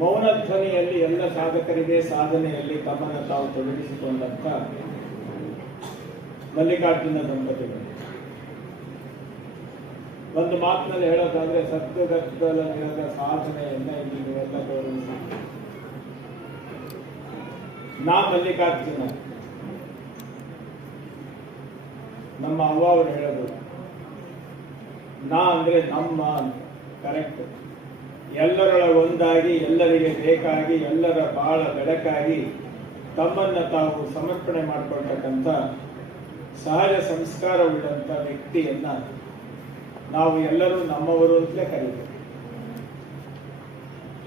ಮೌನ ಧ್ವನಿಯಲ್ಲಿ ಎಲ್ಲ ಸಾಧಕರಿಗೆ ಸಾಧನೆಯಲ್ಲಿ ತಮ್ಮನ್ನು ತಾವು ತೊಡಗಿಸಿಕೊಂಡಂತ ಮಲ್ಲಿಕಾರ್ಜುನ ದಂಪತಿಗಳು. ಒಂದು ಮಾತಿನಲ್ಲಿ ಹೇಳೋದಾದ್ರೆ ಸತ್ಯಗದ್ದಲದ ಸಾಧನೆಯನ್ನ ಇಲ್ಲಿ ನೀವೆಲ್ಲ ಗೌರವಿಸಿ. ನಾ ಮಲ್ಲಿಕಾರ್ಜುನ, ನಮ್ಮ ಅವ್ವ ಅವರು ಹೇಳೋದು ನಾ ಅಂದ್ರೆ ನಮ್ಮ ಅಂತ. ಕರೆಕ್ಟ್. ಎಲ್ಲರೊಳ ಒಂದಾಗಿ, ಎಲ್ಲರಿಗೆ ಬೇಕಾಗಿ, ಎಲ್ಲರ ಬಾಳ ಬೆಳಕಾಗಿ ತಮ್ಮನ್ನ ತಾವು ಸಮರ್ಪಣೆ ಮಾಡಿಕೊಳ್ತಕ್ಕಂಥ ಸಹಜ ಸಂಸ್ಕಾರವುಳ್ಳಂತ ವ್ಯಕ್ತಿಯನ್ನ ನಾವು ಎಲ್ಲರೂ ನಮ್ಮವರು ಅಂತಲೇ ಕರೀತೇವೆ.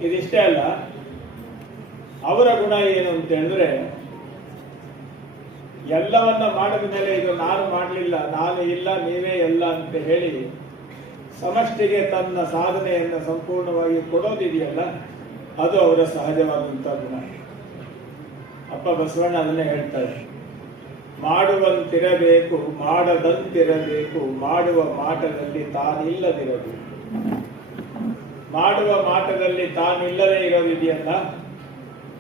ಇದಿಷ್ಟೇ ಅಲ್ಲ, ಅವರ ಗುಣ ಏನು ಅಂತ ಹೇಳಿದ್ರೆ, ಎಲ್ಲವನ್ನ ಮಾಡಿದ ಮೇಲೆ ಇದು ನಾನು ಮಾಡಲಿಲ್ಲ, ನಾನು ಇಲ್ಲ, ನೀವೇ ಎಲ್ಲ ಅಂತ ಹೇಳಿ ಸಮಷ್ಟಿಗೆ ತನ್ನ ಸಾಧನೆಯನ್ನು ಸಂಪೂರ್ಣವಾಗಿ ಕೊಡೋದಿದೆಯಲ್ಲ, ಅದು ಅವರ ಸಹಜವಾದಂತಹ ಗುಣ. ಅಪ್ಪ ಬಸವಣ್ಣ ಅದನ್ನೇ ಹೇಳ್ತಾರೆ, ಮಾಡುವಂತಿರಬೇಕು, ಮಾಡದಂತಿರಬೇಕು, ಮಾಡುವ ಮಾಟದಲ್ಲಿ ತಾನಿಲ್ಲದಿರಬೇಕು. ಮಾಡುವ ಮಾಟದಲ್ಲಿ ತಾನಿಲ್ಲದೆ ಇರೋದಿದೆಯಲ್ಲ,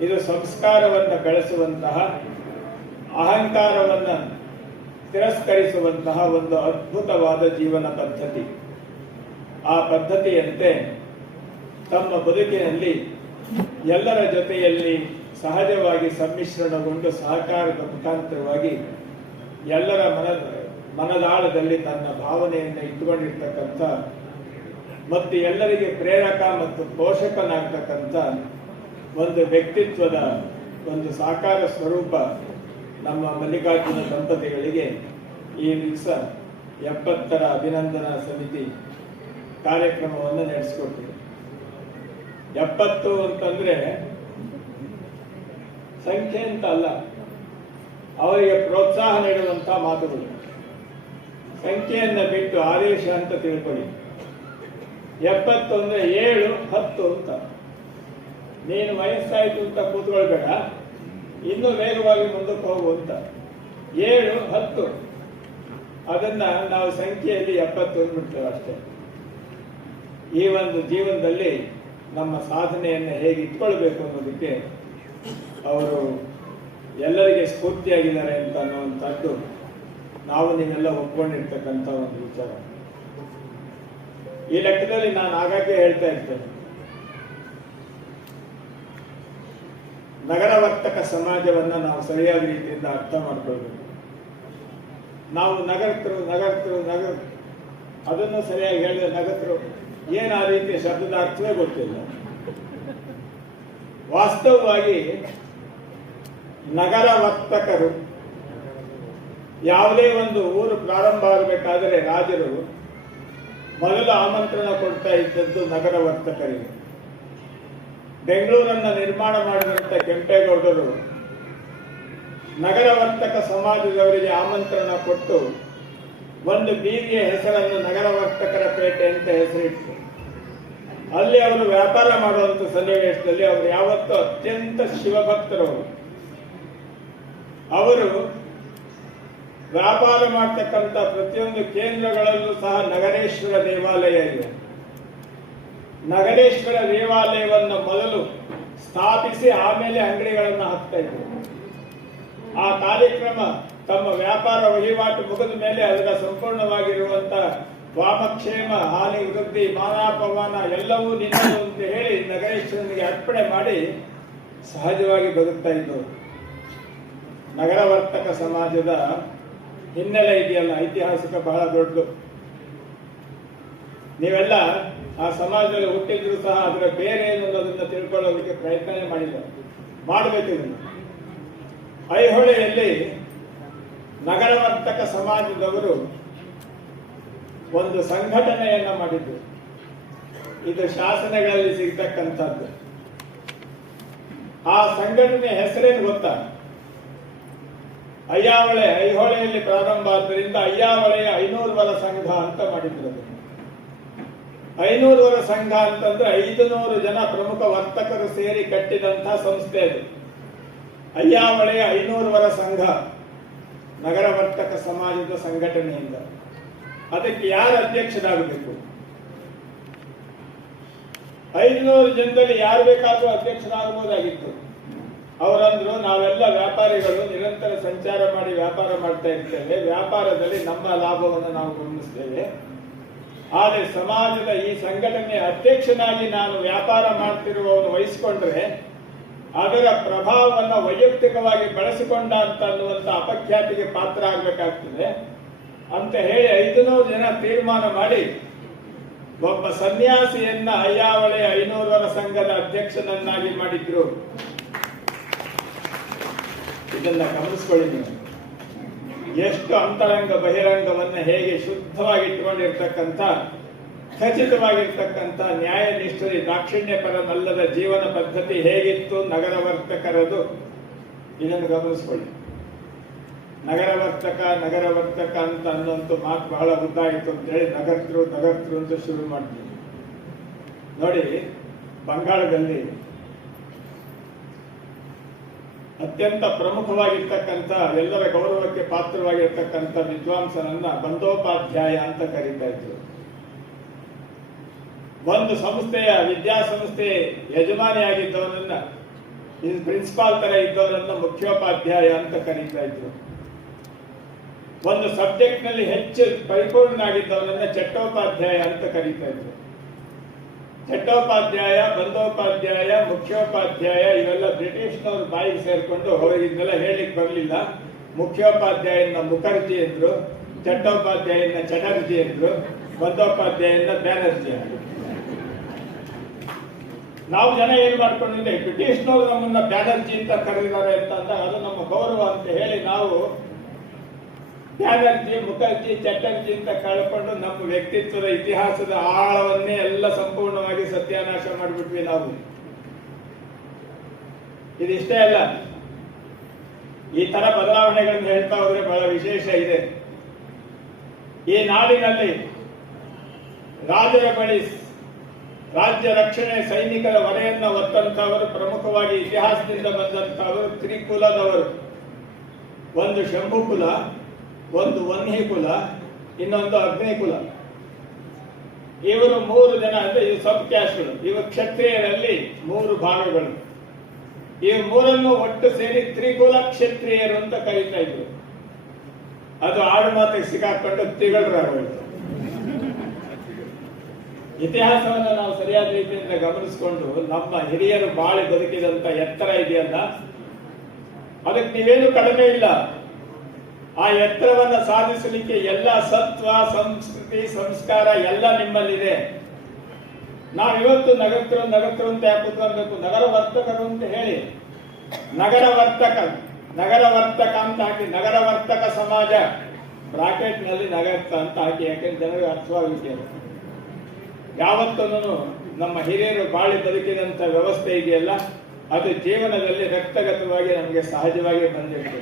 ಇದು ಸಂಸ್ಕಾರವನ್ನು ಬೆಳೆಸುವಂತಹ, ಅಹಂಕಾರವನ್ನು ತಿರಸ್ಕರಿಸುವಂತಹ ಒಂದು ಅದ್ಭುತವಾದ ಜೀವನ ಪದ್ಧತಿ. ಆ ಪದ್ಧತಿಯಂತೆ ತಮ್ಮ ಬದುಕಿನಲ್ಲಿ ಎಲ್ಲರ ಜೊತೆಯಲ್ಲಿ ಸಹಜವಾಗಿ ಸಮ್ಮಿಶ್ರಣಗೊಂಡು ಸಹಕಾರದ ಮುಖಾಂತರವಾಗಿ ಎಲ್ಲರ ಮನದಾಳದಲ್ಲಿ ತನ್ನ ಭಾವನೆಯನ್ನು ಇಟ್ಟುಕೊಂಡಿರ್ತಕ್ಕಂಥ ಮತ್ತು ಎಲ್ಲರಿಗೆ ಪ್ರೇರಕ ಮತ್ತು ಪೋಷಕನಾಗ್ತಕ್ಕಂಥ ಒಂದು ವ್ಯಕ್ತಿತ್ವದ ಒಂದು ಸಾಕಾರ ಸ್ವರೂಪ ನಮ್ಮ ಮಲ್ಲಿಕಾರ್ಜುನ ದಂಪತಿಗಳಿಗೆ ಈ ದಿವಸ 70ರ ಅಭಿನಂದನಾ ಸಮಿತಿ ಕಾರ್ಯಕ್ರಮವನ್ನು ನಡೆಸಿಕೊಟ್ಟಿದೆ. 70 ಅಂತಂದ್ರೆ ಸಂಖ್ಯೆ ಅಂತ ಅಲ್ಲ, ಅವರಿಗೆ ಪ್ರೋತ್ಸಾಹ ನೀಡುವಂತಹ ಮಾತುಗಳು. ಸಂಖ್ಯೆಯನ್ನ ಬಿಟ್ಟು ಆದೇಶ ಅಂತ ತಿಳ್ಕೊಳ್ಳಿ. 70 ಅಂದ್ರೆ 7, 10 ಅಂತ. ನೀನು ವಯಸ್ಸಾಯ್ತು ಅಂತ ಕೂತ್ಕೊಳ್ಬೇಡ, ಇನ್ನೂ ವೇಗವಾಗಿ ಮುಂದಕ್ಕೆ ಹೋಗುವಂತ. 7, 10 ಅದನ್ನ ನಾವು ಸಂಖ್ಯೆಯಲ್ಲಿ 70 ಅಂದ್ಬಿಡ್ತೇವೆ ಅಷ್ಟೇ. ಈ ಒಂದು ಜೀವನದಲ್ಲಿ ನಮ್ಮ ಸಾಧನೆಯನ್ನು ಹೇಗೆ ಇಟ್ಕೊಳ್ಬೇಕು ಅನ್ನೋದಕ್ಕೆ ಅವರು ಎಲ್ಲರಿಗೆ ಸ್ಫೂರ್ತಿಯಾಗಿದ್ದಾರೆ ಅಂತ ಅನ್ನುವಂಥದ್ದು ನಾವು ನೀವೆಲ್ಲ ಒಪ್ಕೊಂಡಿರ್ತಕ್ಕಂಥ ಒಂದು ವಿಚಾರ. ಈ ಲೆಕ್ಕದಲ್ಲಿ ನಾನು ಆಗಾಗ್ಗೆ ಹೇಳ್ತಾ ಇರ್ತೇನೆ, ನಗರ ವರ್ತಕ ಸಮಾಜವನ್ನ ನಾವು ಸರಿಯಾದ ರೀತಿಯಿಂದ ಅರ್ಥ ಮಾಡ್ಕೊಳ್ಬೇಕು. ನಾವು ನಗರ ಅದನ್ನು ಸರಿಯಾಗಿ ಹೇಳಿದ್ರೆ ನಗರರು ಏನು ಆ ರೀತಿಯ ಶಬ್ದದ ಅರ್ಥವೇ ಗೊತ್ತಿಲ್ಲ. ವಾಸ್ತವವಾಗಿ ನಗರ ವರ್ತಕರು, ಯಾವುದೇ ಒಂದು ಊರು ಪ್ರಾರಂಭ ಆಗಬೇಕಾದರೆ ರಾಜರು ಮೊದಲು ಆಮಂತ್ರಣ ಕೊಡ್ತಾ ಇದ್ದದ್ದು ನಗರ ವರ್ತಕರಿಗೆ. ಬೆಂಗಳೂರನ್ನ ನಿರ್ಮಾಣ ಮಾಡಿದಂತ ಕೆಂಪೇಗೌಡರು ನಗರ ವರ್ತಕ ಸಮಾಜದವರಿಗೆ ಆಮಂತ್ರಣ ಕೊಟ್ಟು ಒಂದು ಬೀದಿಯ ಹೆಸರನ್ನು ನಗರ ವರ್ತಕರ ಪೇಟೆ ಅಂತ ಹೆಸರಿಟ್ಟು ಅಲ್ಲಿ ಅವರು ವ್ಯಾಪಾರ ಮಾಡುವಂತ ಸನ್ನಿವೇಶದಲ್ಲಿ ಅವರು ಯಾವತ್ತೂ ಅತ್ಯಂತ ಶಿವಭಕ್ತರವರು. ಅವರು ವ್ಯಾಪಾರ ಮಾಡತಕ್ಕಂಥ ಪ್ರತಿಯೊಂದು ಕೇಂದ್ರಗಳಲ್ಲೂ ಸಹ ನಗರೇಶ್ವರ ದೇವಾಲಯ ಇದೆ. ನಗರೇಶ್ವರ ದೇವಾಲಯವನ್ನು ಮೊದಲು ಸ್ಥಾಪಿಸಿ ಆಮೇಲೆ ಅಂಗಡಿಗಳನ್ನು ಹಾಕ್ತಾ ಇದ್ರು. ಆ ಕಾರ್ಯಕ್ರಮ ತಮ್ಮ ವ್ಯಾಪಾರ ವಹಿವಾಟು ಮುಗಿದ ಮೇಲೆ ಅದರ ಸಂಪೂರ್ಣವಾಗಿರುವಂತಹ ವಾಮಕ್ಷೇಮ, ಹಾನಿ, ವೃದ್ಧಿ, ಮಾನಾಪಮಾನ ಎಲ್ಲವೂ ನಿನ್ನದು ಅಂತ ಹೇಳಿ ನಗರೇಶ್ವರನಿಗೆ ಅರ್ಪಣೆ ಮಾಡಿ ಸಹಜವಾಗಿ ಬದುಕ್ತಾ ಇದ್ದವರು. ನಗರ ವರ್ತಕ ಸಮಾಜದ ಹಿನ್ನೆಲೆ ಇದೆಯಲ್ಲ, ಐತಿಹಾಸಿಕ ಬಹಳ ದೊಡ್ಡದು. ನೀವೆಲ್ಲ ಆ ಸಮಾಜದಲ್ಲಿ ಹುಟ್ಟಿದ್ರು ಸಹ ಅದರ ಬೇರೆ ಏನು ಅನ್ನೋದನ್ನ ತಿಳ್ಕೊಳ್ಳೋದಕ್ಕೆ ಪ್ರಯತ್ನ ಮಾಡಿಲ್ಲ, ಮಾಡಬೇಕು. ಐಹೊಳೆಯಲ್ಲಿ ನಗರ ವರ್ತಕ ಸಮಾಜದವರು ಒಂದು ಸಂಘಟನೆಯನ್ನ ಮಾಡಿದ್ರು. ಇದು ಶಾಸನಗಳಲ್ಲಿ ಸಿಗ್ತಕ್ಕಂಥದ್ದು. ಆ ಸಂಘಟನೆ ಹೆಸರೇನು ಗೊತ್ತಾ? ಐಹೊಳೆಯಲ್ಲಿ ಪ್ರಾರಂಭ ಆದ್ದರಿಂದ ಅಯ್ಯಾವಳೆಯ 500 ವರ ಸಂಘ ಅಂತ ಮಾಡಿದ್ರು. 500 ವರ ಸಂಘ ಅಂತಂದ್ರೆ 500 ಜನ ಪ್ರಮುಖ ವರ್ತಕರು ಸೇರಿ ಕಟ್ಟಿದಂತಹ ಸಂಸ್ಥೆ ಅದು. ಅಯ್ಯಾವಳೆಯ 500 ವರ ಸಂಘ ನಗರ ವರ್ತಕ ಸಮಾಜದ ಸಂಘಟನೆಯಿಂದ. ಅದಕ್ಕೆ ಯಾರು ಅಧ್ಯಕ್ಷರಾಗಬೇಕು? 500 ಜನದಲ್ಲಿ ಯಾರು ಬೇಕಾದ್ರೂ ಅಧ್ಯಕ್ಷರಾಗಬಹುದಾಗಿತ್ತು. ಅವರಂದ್ರು, ನಾವೆಲ್ಲ ವ್ಯಾಪಾರಿಗಳು ನಿರಂತರ ಸಂಚಾರ ಮಾಡಿ ವ್ಯಾಪಾರ ಮಾಡ್ತಾ ಇರ್ತೇವೆ, ವ್ಯಾಪಾರದಲ್ಲಿ ನಮ್ಮ ಲಾಭವನ್ನು ನಾವು ಗಮನಿಸ್ತೇವೆ. ಆದರೆ ಸಮಾಜದ ಈ ಸಂಘಟನೆ ಅಧ್ಯಕ್ಷನಾಗಿ ನಾನು ವ್ಯಾಪಾರ ಮಾಡ್ತಿರುವವನು ವಹಿಸಿಕೊಂಡ್ರೆ ಅದರ ಪ್ರಭಾವವನ್ನು ವೈಯಕ್ತಿಕವಾಗಿ ಬಳಸಿಕೊಂಡ ಅಂತ ಅನ್ನುವಂತ ಅಪಖ್ಯಾತಿಗೆ ಪಾತ್ರ ಆಗಬೇಕಾಗ್ತದೆ ಅಂತ ಹೇಳಿ 500 ಜನ ತೀರ್ಮಾನ ಮಾಡಿ ಒಬ್ಬ ಸನ್ಯಾಸಿಯನ್ನ ಅಯ್ಯಾವಳೆ 500ರ ಸಂಘದ ಅಧ್ಯಕ್ಷನನ್ನಾಗಿ ಮಾಡಿದ್ರು. ಇದನ್ನ ಗಮನಿಸ್ಕೊಳ್ಳಿ ನೀವು. ಎಷ್ಟು ಅಂತರಂಗ ಬಹಿರಂಗವನ್ನ ಹೇಗೆ ಶುದ್ಧವಾಗಿ ಇಟ್ಕೊಂಡಿರ್ತಕ್ಕಂಥ, ಖಚಿತವಾಗಿರ್ತಕ್ಕಂಥ ನ್ಯಾಯನಿಷ್ಠರಿ ದಾಕ್ಷಿಣ್ಯಪರನಲ್ಲದ ಜೀವನ ಪದ್ಧತಿ ಹೇಗಿತ್ತು ನಗರ ವರ್ತಕರದು, ಇದನ್ನು ಗಮನಿಸ್ಕೊಳ್ಳಿ. ನಗರ ವರ್ತಕ ಅಂತ ಅನ್ನುವಂಥ ಮಾತು ಬಹಳ ಉದ್ದಾಯಿತು ಅಂತ ಹೇಳಿ ನಗರ್ತರು ಅಂತ ಶುರು ಮಾಡ್ತೀವಿ. ನೋಡಿ, ಬಂಗಾಳದಲ್ಲಿ ಅತ್ಯಂತ ಪ್ರಮುಖವಾಗಿರ್ತಕ್ಕಂಥ, ಎಲ್ಲರ ಗೌರವಕ್ಕೆ ಪಾತ್ರವಾಗಿರ್ತಕ್ಕಂಥ ವಿದ್ವಾಂಸನನ್ನ ಬಂದೋಪಾಧ್ಯಾಯ ಅಂತ ಕರೀತಾ ಇದ್ರು. ಒಂದು ಸಂಸ್ಥೆಯ ವಿದ್ಯಾಸಂಸ್ಥೆ ಯಜಮಾನಿಯಾಗಿದ್ದವನನ್ನ, ಪ್ರಿನ್ಸಿಪಾಲ್ ತರ ಇದ್ದವರನ್ನ ಮುಖ್ಯೋಪಾಧ್ಯಾಯ ಅಂತ ಕರೀತಾ ಇದ್ರು. ಒಂದು ಸಬ್ಜೆಕ್ಟ್ ನಲ್ಲಿ ಹೆಚ್ಚು ಪರಿಪೂರ್ಣನಾಗಿದ್ದವನನ್ನ ಚಟ್ಟೋಪಾಧ್ಯಾಯ ಅಂತ ಕರೀತಾ ಇದ್ರು. ಚಟ್ಟೋಪಾಧ್ಯಾಯ, ಬಂದೋಪಾಧ್ಯಾಯ, ಮುಖ್ಯೋಪಾಧ್ಯಾಯ ಇವೆಲ್ಲ ಬ್ರಿಟಿಷ್ನವರು ಬಾಯಿಗೆ ಸೇರ್ಕೊಂಡು ಅವರಿಗೆಲ್ಲ ಹೇಳಿಕ್ ಬರಲಿಲ್ಲ. ಮುಖ್ಯೋಪಾಧ್ಯಾಯನ ಮುಖರ್ಜಿ ಎಂದ್ರು, ಚಟ್ಟೋಪಾಧ್ಯಾಯನ ಚಟರ್ಜಿ ಎಂದ್ರು, ಬಂದೋಪಾಧ್ಯಾಯನ ಬ್ಯಾನರ್ಜಿ ಅಂದ್ರು. ನಾವು ಜನ ಏನ್ ಮಾಡ್ಕೊಂಡಿದ್ದೆ, ಬ್ರಿಟಿಷ್ನವರು ನಮ್ಮನ್ನ ಬ್ಯಾನರ್ಜಿ ಅಂತ ಕರೆದಿದ್ದಾರೆ ಅಂತ ಅಂದಾಗ ಅದು ನಮ್ಮ ಗೌರವ ಅಂತ ಹೇಳಿ ನಾವು ಬ್ಯಾನರ್ಜಿ, ಮುಖರ್ಜಿ, ಚಟರ್ಜಿ ಅಂತ ಕಳ್ಕೊಂಡು ನಮ್ಮ ವ್ಯಕ್ತಿತ್ವದ ಇತಿಹಾಸದ ಆಳವನ್ನೇ ಎಲ್ಲ ಸಂಪೂರ್ಣವಾಗಿ ಸತ್ಯಾನಾಶ ಮಾಡಿಬಿಟ್ವಿ ನಾವು. ಇದಿಷ್ಟೇ ಅಲ್ಲ, ಈ ತರ ಬದಲಾವಣೆಗಳನ್ನು ಹೇಳ್ತಾ ಹೋದ್ರೆ ಬಹಳ ವಿಶೇಷ ಇದೆ. ಈ ನಾಡಿನಲ್ಲಿ ರಾಜರ ಬಳಿ ರಾಜ್ಯ ರಕ್ಷಣೆ ಸೈನಿಕರ ಹೊರೆಯನ್ನ ಹೊತ್ತಂತವರು, ಪ್ರಮುಖವಾಗಿ ಇತಿಹಾಸದಿಂದ ಬಂದಂತವರು ತ್ರಿಕುಲದವರು. ಒಂದು ಶಂಭುಕುಲ, ಒಂದು ವನ್ಹಿ ಕುಲ, ಇನ್ನೊಂದು ಅಗ್ನಿಕುಲ. ಇವರು 3 ಜನ ಅಂದ್ರೆ ಇವು ಸಬ್ ಕ್ಯಾಸ್ಟ್ಗಳು. ಇವು ಕ್ಷತ್ರಿಯರಲ್ಲಿ 3 ಭಾಗಗಳು. ಇವು 3 ಒಟ್ಟು ಸೇರಿ ತ್ರಿಕುಲ ಕ್ಷತ್ರಿಯರು ಅಂತ ಕರೀತಾ ಇದ್ರು. ಅದು ಆಡು ಮಾತಿಗೆ ಸಿಕ್ಕಾಕೊಂಡು ತಿಗಳರಾಗೋಯ್ತು. ಇತಿಹಾಸವನ್ನು ನಾವು ಸರಿಯಾದ ರೀತಿಯಿಂದ ಗಮನಿಸಿಕೊಂಡು ನಮ್ಮ ಹಿರಿಯರು ಬಾಳಿ ಬದುಕಿದಂತ ಎತ್ತರ ಇದೆಯಲ್ಲ, ಅದಕ್ಕೆ ನೀವೇನು ಕಡಿಮೆ ಇಲ್ಲ. ಆ ಎತ್ತರವನ್ನು ಸಾಧಿಸಲಿಕ್ಕೆ ಎಲ್ಲ ಸತ್ವ, ಸಂಸ್ಕೃತಿ, ಸಂಸ್ಕಾರ ಎಲ್ಲ ನಿಮ್ಮಲ್ಲಿದೆ. ನಾವಿವತ್ತು ನಗರರು ಅಂತ ಯಾಕೆ ಕೂತ್ಕೊಳ್ಬೇಕು? ನಗರ ವರ್ತಕರು ಅಂತ ಹೇಳಿ, ನಗರ ವರ್ತಕ ಅಂತ ಹಾಕಿ, ನಗರ ವರ್ತಕ ಸಮಾಜ ಬ್ರಾಕೆಟ್ ನಲ್ಲಿ ನಗರ್ತ ಅಂತ ಹಾಕಿ, ಯಾಕೆಂದ್ರೆ ಜನರಿಗೆ ಅರ್ಥವಾಗುತ್ತೆ. ಯಾವತ್ತೂ ನಮ್ಮ ಹಿರಿಯರು ಬಾಳಿ ಬದುಕಿದಂತ ವ್ಯವಸ್ಥೆ ಇದೆಯಲ್ಲ, ಅದು ಜೀವನದಲ್ಲಿ ರಕ್ತಗತವಾಗಿ ನಮಗೆ ಸಹಜವಾಗಿ ಬಂದಿರ್ತದೆ.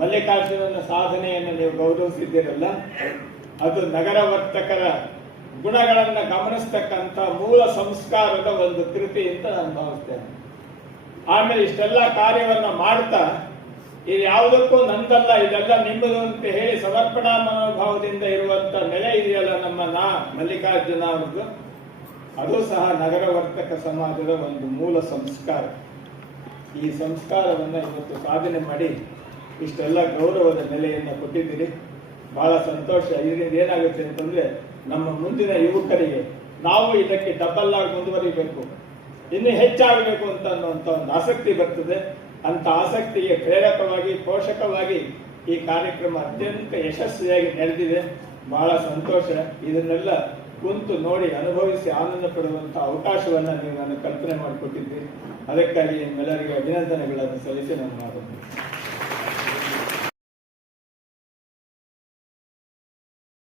ಮಲ್ಲಿಕಾರ್ಜುನನ ಸಾಧನೆಯನ್ನು ನೀವು ಗೌರವಿಸಿದ್ದೀರಲ್ಲ, ಅದು ನಗರ ವರ್ತಕರ ಗುಣಗಳನ್ನ ಗಮನಿಸ್ತಕ್ಕಂಥ ಮೂಲ ಸಂಸ್ಕಾರದ ಒಂದು ಕೃತಿ ಅಂತ ನಾನು ಭಾವಿಸ್ತೇನೆ. ಆಮೇಲೆ ಇಷ್ಟೆಲ್ಲ ಕಾರ್ಯವನ್ನ ಮಾಡ್ತಾ, ಇದು ಯಾವುದಕ್ಕೂ ನಂದಲ್ಲ, ಇದೆಲ್ಲ ನಿಮ್ಮದು ಅಂತ ಹೇಳಿ ಸಮರ್ಪಣಾ ಮನೋಭಾವದಿಂದ ಇರುವಂತ ನೆಲೆ ಇದೆಯಲ್ಲ ನಮ್ಮ ಮಲ್ಲಿಕಾರ್ಜುನ ಅವ್ರದ್ದು, ಅದು ಸಹ ನಗರ ವರ್ತಕ ಸಮಾಜದ ಒಂದು ಮೂಲ ಸಂಸ್ಕಾರ. ಈ ಸಂಸ್ಕಾರವನ್ನ ಇವತ್ತು ಸಾಧನೆ ಮಾಡಿ ಇಷ್ಟೆಲ್ಲ ಗೌರವದ ನೆಲೆಯನ್ನು ಕೊಟ್ಟಿದ್ದೀರಿ. ಬಹಳ ಸಂತೋಷ. ಇದರಿಂದ ಏನಾಗುತ್ತೆ ಅಂತಂದ್ರೆ, ನಮ್ಮ ಮುಂದಿನ ಯುವಕರಿಗೆ ನಾವು ಇದಕ್ಕೆ ಡಬಲ್ ಆಗಿ ಮುಂದುವರಿಬೇಕು, ಇನ್ನು ಹೆಚ್ಚಾಗಬೇಕು ಅಂತ ಅನ್ನುವಂಥ ಒಂದು ಆಸಕ್ತಿ ಬರ್ತದೆ. ಅಂತ ಆಸಕ್ತಿಗೆ ಪ್ರೇರಕವಾಗಿ, ಪೋಷಕವಾಗಿ ಈ ಕಾರ್ಯಕ್ರಮ ಅತ್ಯಂತ ಯಶಸ್ವಿಯಾಗಿ ನಡೆದಿದೆ. ಬಹಳ ಸಂತೋಷ. ಇದನ್ನೆಲ್ಲ ಕುಂತು ನೋಡಿ ಅನುಭವಿಸಿ ಆನಂದ ಪಡುವಂತ ಅವಕಾಶವನ್ನ ನೀವು ನನಗೆ ಕಲ್ಪನೆ ಮಾಡಿಕೊಟ್ಟಿದ್ದೀರಿ. ಅದಕ್ಕಾಗಿ ನಿಮ್ಮೆಲ್ಲರಿಗೆ ಅಭಿನಂದನೆಗಳನ್ನು ಸಲ್ಲಿಸಿ ನಾನು ಮಾತನಾಡುತ್ತೇನೆ.